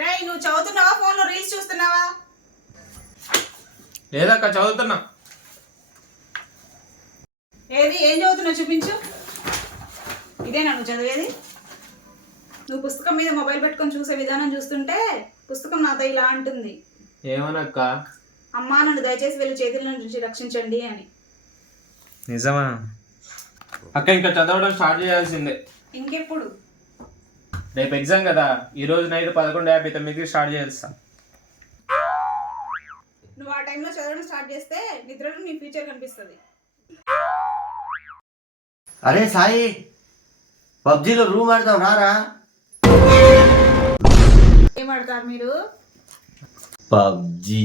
రేయ్ నువ్వు చదువుతున్నావా ఫోన్లో రీల్స్ చూస్తున్నావా? లేదక్క చదువుతున్నా. ఏది ఏం చదువుతున్నావు చూపించు. ఇదేనా నువ్వు చదివేది? నువ్వు పుస్తకం మీద మొబైల్ పెట్టుకొని చూసే విధానం చూస్తుంటే పుస్తకం నాతో ఇలా అంటుంది, ఏమనక్క? అమ్మా నన్ను దయచేసి వీళ్ళ చేతుల నుంచి రక్షించండి అని. నిజమా అక్క? ఇంకా చదవడం స్టార్ట్ చేయాల్సిందే. ఇంకెప్పుడు? రేపు ఎగ్జామ్ కదా, ఈరోజు నైట్ 11:59కి స్టార్ట్ చేస్తా. నువ్వు ఆ టైంలో చదవడం స్టార్ట్ చేస్తే నిద్రలో నీ ఫ్యూచర్ కనిపిస్తుంది. అరే సాయి, పబ్జీలో రూమ్ ఆడతాం రారా? ఏం ఆడతారు మీరు? పబ్జీ.